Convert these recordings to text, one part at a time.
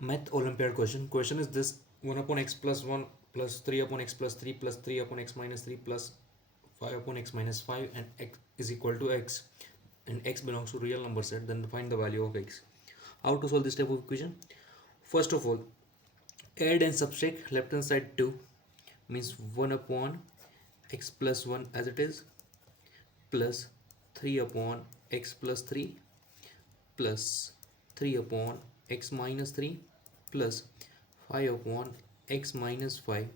Math Olympiad question. Question is this: 1 upon x plus 1 plus 3 upon x plus 3 plus 3 upon x minus 3 plus 5 upon x minus 5 and x is equal to x, and x belongs to real number set, then find the value of x. How to solve this type of equation? First of all, add and subtract left hand side 2, means 1 upon x plus 1 as it is, plus 3 upon x plus 3 plus 3 upon x minus 3 plus 5 upon x minus 5.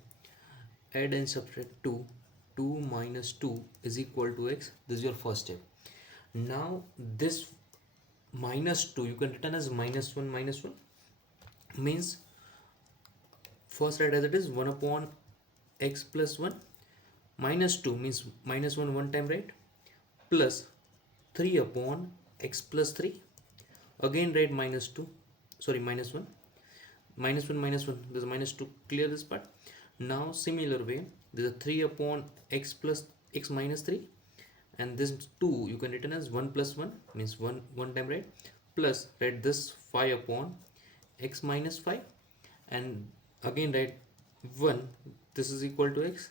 Add and subtract 2. 2 minus 2 is equal to x. This is your first step. Now this minus 2 you can written as minus 1, means first write as it is 1 upon x plus 1, minus 2 means minus 1 one time, right, plus 3 upon x plus 3, again write minus 2, sorry minus 1, minus 1 there's a minus 2, clear this part. Now similar way, there's a 3 upon x plus x minus 3, and this 2 you can written as 1 plus 1, means 1 one time, right, plus write this 5 upon x minus 5, and again write 1, this is equal to x.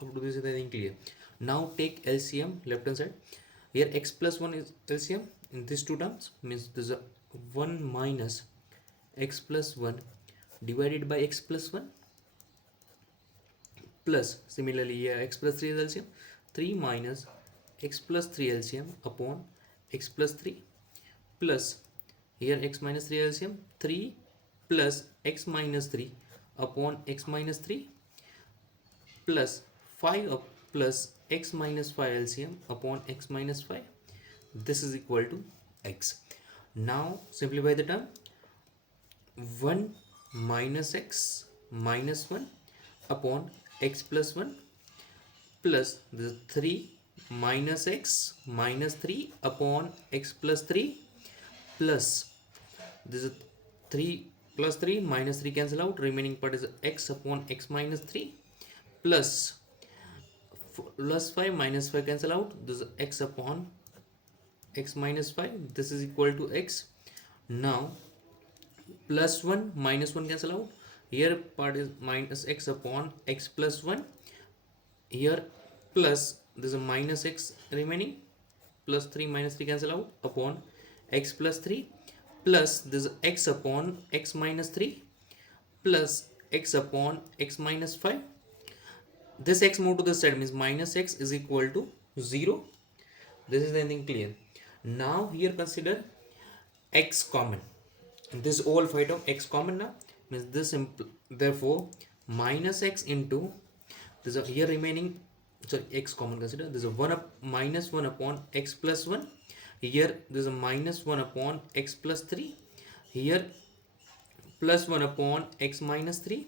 Up to this is I think clear. Now take LCM left hand side. Here x plus 1 is LCM in these two terms, means there's a 1 minus x plus 1 divided by x plus 1, plus similarly here x plus 3 is LCM, 3 minus x plus 3 LCM upon x plus 3, plus here x minus 3 LCM, 3 plus x minus 3 upon x minus 3, plus 5 up plus x minus 5 LCM upon x minus 5. This is equal to x. Now simplify the term. 1 minus x minus 1 upon x plus 1, plus the 3 minus x minus 3 upon x plus 3, plus this is 3 plus 3 minus 3 cancel out, remaining part is x upon x minus 3, plus 5 minus 5 cancel out, this is x upon x minus 5, this is equal to x. Now plus 1 minus 1 cancel out, here part is minus x upon x plus 1, here plus this is a minus x remaining, plus 3 minus 3 cancel out upon x plus 3, plus this is x upon x minus 3, plus x upon x minus 5. This x move to the side, means minus x is equal to 0. This is anything clear. Now here consider x common. This all 5 of x common now, means this therefore minus x into this here remaining, sorry, x common consider, this is 1 up minus 1 upon x plus 1, here this is a minus 1 upon x plus 3, here plus 1 upon x minus 3,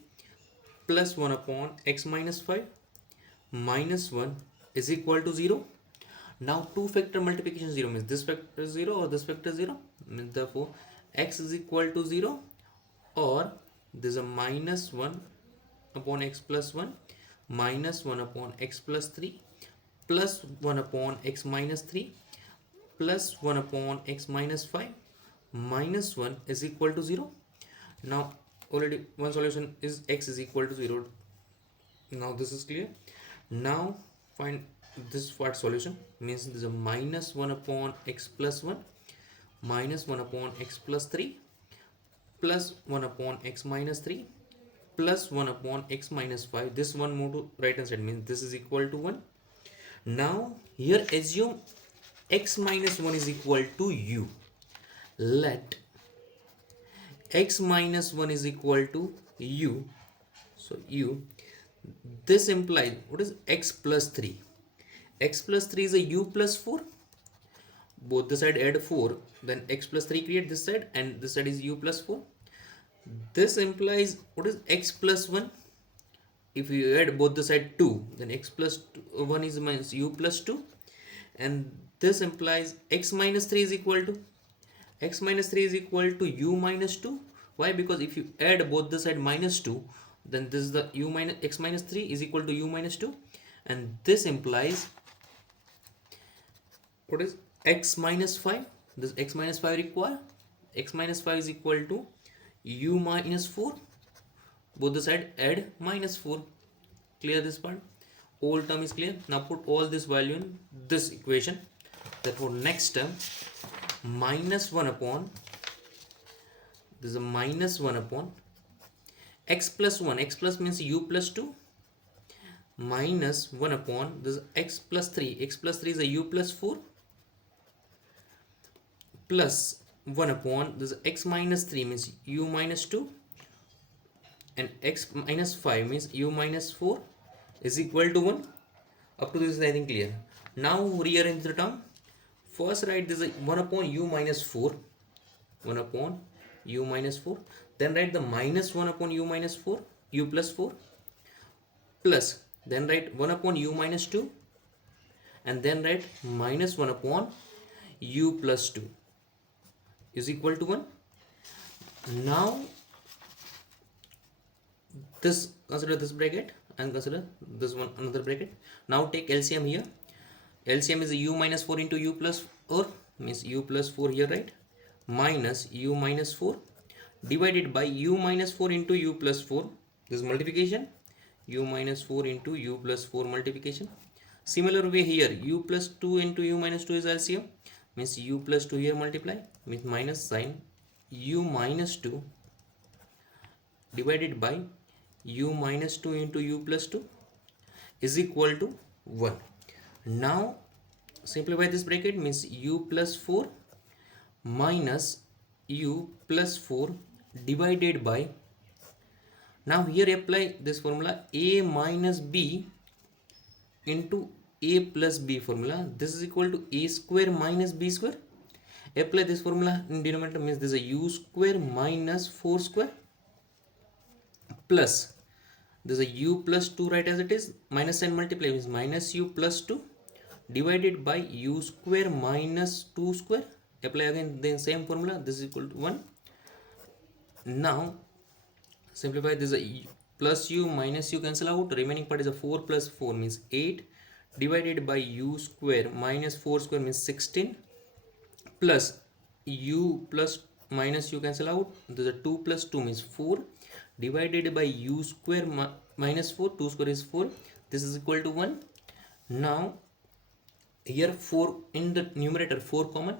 plus 1 upon x minus 5, minus 1 is equal to 0. Now two factor multiplication 0, means this factor is 0 or this factor is 0, means therefore x is equal to 0, or this is a minus 1 upon x plus 1, minus 1 upon x plus 3, plus 1 upon x minus 3, plus 1 upon x minus 5, minus 1 is equal to 0. Now already one solution is x is equal to 0. Now this is clear. Now find this part solution, means this is a minus 1 upon x plus 1, minus 1 upon x plus 3, plus 1 upon x minus 3, plus 1 upon x minus 5. This one move to right hand side, means this is equal to 1. Now here assume x minus 1 is equal to u. Let x minus 1 is equal to u. So u, this implies what is x plus 3. X plus 3 is a u plus 4. Both the side add 4, then x plus 3 create this side, and this side is u plus 4. This implies what is x plus 1. If you add both the side 2, then x plus 1 is minus u plus 2, and this implies x minus 3 is equal to u minus 2. Why? Because if you add both the side minus 2, then this is the u minus x minus 3 is equal to u minus 2, and this implies what is x minus 5. This x minus 5 require x minus 5 is equal to u minus 4, both the side add minus 4. Clear this part? All term is clear. Now put all this value in this equation. Therefore next term, minus 1 upon, this is a minus 1 upon x plus 1, x plus means u plus 2, minus 1 upon this is x plus 3, x plus 3 is a u plus 4, plus 1 upon this is x minus 3 means u minus 2, and x minus 5 means u minus 4 is equal to 1. Up to this is I think clear. Now rearrange the term. First write this is 1 upon u minus 4, 1 upon u minus 4, then write the minus 1 upon u minus 4, u plus 4, plus then write 1 upon u minus 2, and then write minus 1 upon u plus 2 is equal to 1. Now this, consider this bracket and consider this one another bracket. Now take LCM here. LCM is u minus 4 into u plus 4 means u plus 4 here, right, minus u minus 4 divided by u minus 4 into u plus 4, this is multiplication, u minus 4 into u plus 4 multiplication. Similar way here, u plus 2 into u minus 2 is LCM, means u plus 2 here multiply, means minus sign u minus 2 divided by u minus 2 into u plus 2 is equal to 1. Now simplify this bracket, means u plus 4 minus u plus 4 divided by, now here apply this formula a minus b into a plus b formula, this is equal to a square minus b square. Apply this formula in denominator, means this is a u square minus 4 square, plus this is a u plus 2, right as it is, minus sign multiply means minus u plus 2 divided by u square minus 2 square. Apply again the same formula, this is equal to 1. Now simplify, this is a plus u minus u cancel out, remaining part is a 4 plus 4 means 8 divided by u square minus 4 square means 16, plus u plus minus u cancel out, this is a 2 plus 2 means 4 divided by u square minus 4, 2 square is 4, this is equal to 1. Now here 4 in the numerator, 4 common,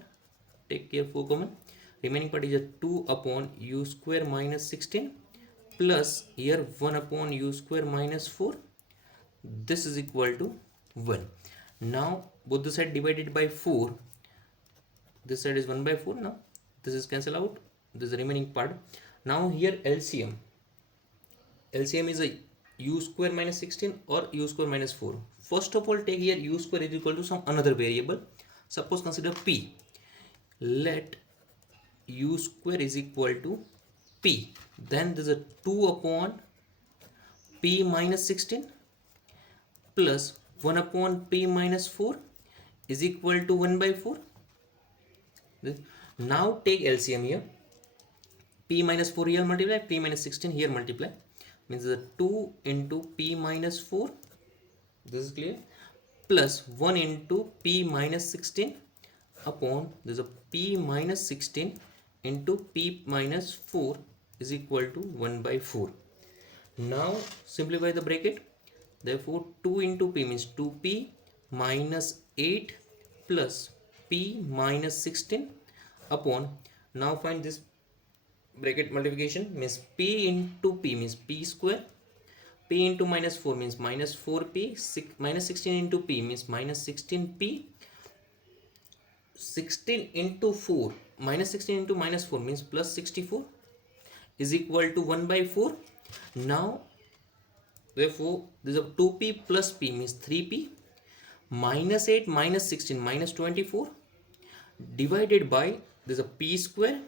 take care 4 common, remaining part is a 2 upon u square minus 16, plus here 1 upon u square minus 4, this is equal to 1. Now both the side divided by 4, this side is 1 by 4, now this is cancel out, this is the remaining part. Now here LCM is a u square minus 16 or u square minus 4. First of all take here u square is equal to some another variable, suppose consider p, let u square is equal to p, then there is a 2 upon p minus 16 plus 1 upon p minus 4 is equal to 1 by 4. Now take LCM here, p minus 4 here multiply, p minus 16 here multiply, means the 2 into p minus 4, this is clear, plus 1 into p minus 16 upon this is a p minus 16 into p minus 4 is equal to 1 by 4. Now simplify the bracket, therefore 2 into p means 2p minus 8 plus p minus 16 upon, now find this bracket multiplication, means p into p means p square, p into minus 4 means minus 4p, minus 16 into p means minus 16p, 16 into 4 minus 16 into minus 4 means plus 64 is equal to 1 by 4. Now therefore this is a 2p plus p means 3p, minus 8 minus 16 minus 24 divided by this is a p square,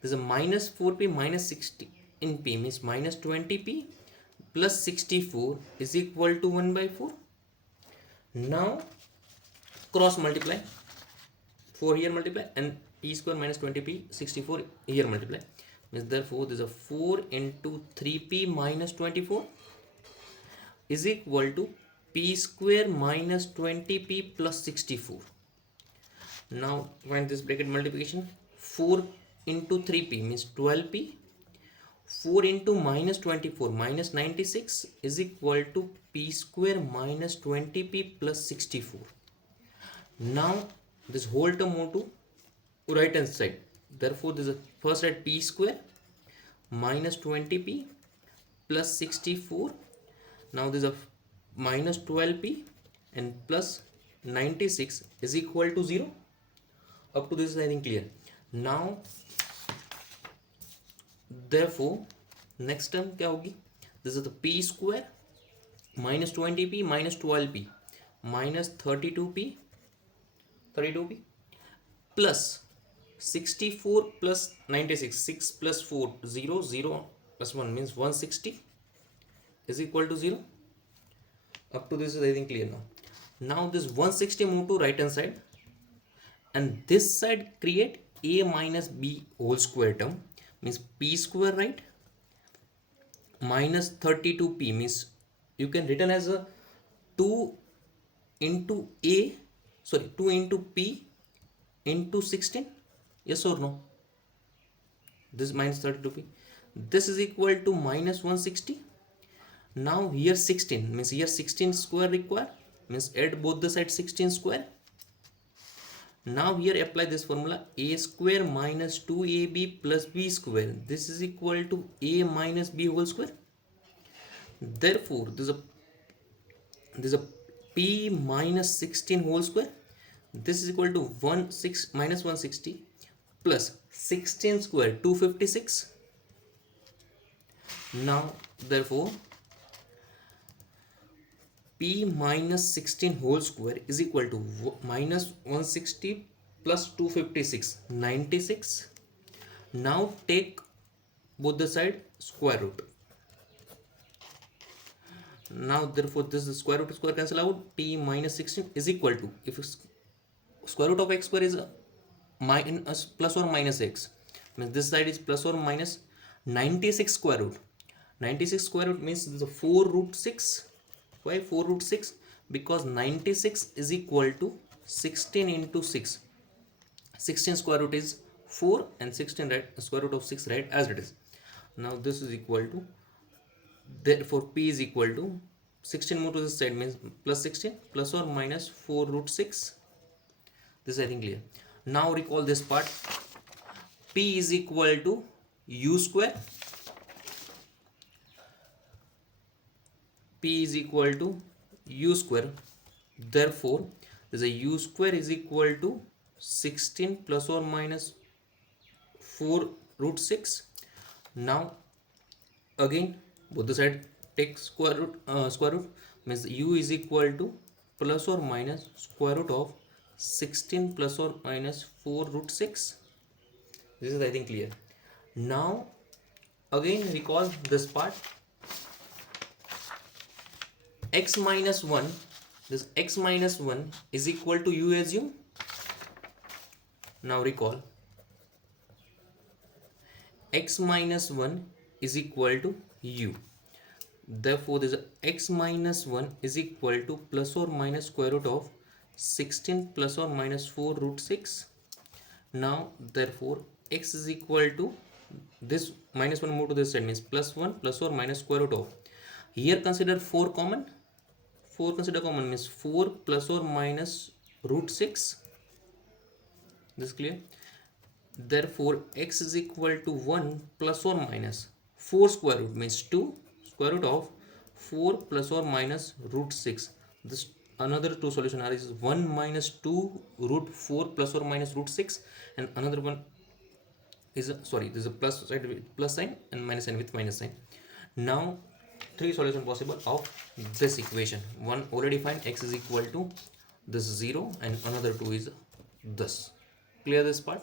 this is a minus 4p minus 16 in p means minus 20p plus 64 is equal to 1 by 4. Now cross multiply, 4 here multiply, and p square minus 20p 64 here multiply, means therefore this is a 4 into 3p minus 24 is equal to p square minus 20p plus 64. Now find this bracket multiplication, 4 into 3p means 12p 4 into minus 24 minus 96 is equal to p square minus 20p plus 64. Now this whole term move to right hand side. Therefore, this is first at p square minus 20p plus 64. Now this is a minus 12p and plus 96 is equal to 0. Up to this is I think clear. Now therefore next term क्या होगी? This is the p square minus 20p minus 12p minus 32p plus 64 plus 96, 6 plus 4 0, 0 plus 1 means 160 is equal to 0. Up to this is I think clear now. Now this 160 move to right hand side and this side create a minus b whole square term means p square, right, minus 32p means you can written as a 2 into a, sorry, 2 into p into 16, yes or no? This minus 32p, this is equal to minus 160. Now here 16 means here 16 square require means add both the sides 16 square. Now here apply this formula, a square minus 2ab plus b square, this is equal to a minus b whole square. Therefore this is a p minus 16 whole square, this is equal to minus 160 plus 16 square 256. Now therefore p minus 16 whole square is equal to minus 160 plus 256, 96. Now take both the side square root. Now therefore this is square root to square cancel out, p minus 16 is equal to, if square root of x square is minus plus or minus x means this side is plus or minus 96 square root. 96 square root means this is a 4 root 6. Why 4 root 6? Because 96 is equal to 16 into 6. 16 square root is 4 and 16 right square root of 6 right as it is. Now this is equal to, therefore p is equal to 16 move to this side means plus 16 plus or minus 4 root 6. This is I think clear. Now recall this part, p is equal to u square, p is equal to u square. Therefore there's a u square is equal to 16 plus or minus 4 root 6. Now again both the side take square root means u is equal to plus or minus square root of 16 plus or minus 4 root 6. This is I think clear. Now again recall this part, x minus 1, this x minus 1 is equal to u assume. Now recall x minus 1 is equal to u. Therefore this x minus 1 is equal to plus or minus square root of 16 plus or minus 4 root 6. Now therefore x is equal to this minus 1 move to this side means plus 1 plus or minus square root of, here consider 4 common, 4 consider common means 4 plus or minus root 6. This is clear. Therefore x is equal to 1 plus or minus 4 square root means 2 square root of 4 plus or minus root 6. This another two solution are is 1 minus 2 root 4 plus or minus root 6 and another one is a, sorry, this is a plus side with plus sign and minus sign with minus sign. Now 3 solution possible of this equation. One already find x is equal to this 0 and another 2 is this. Clear this part?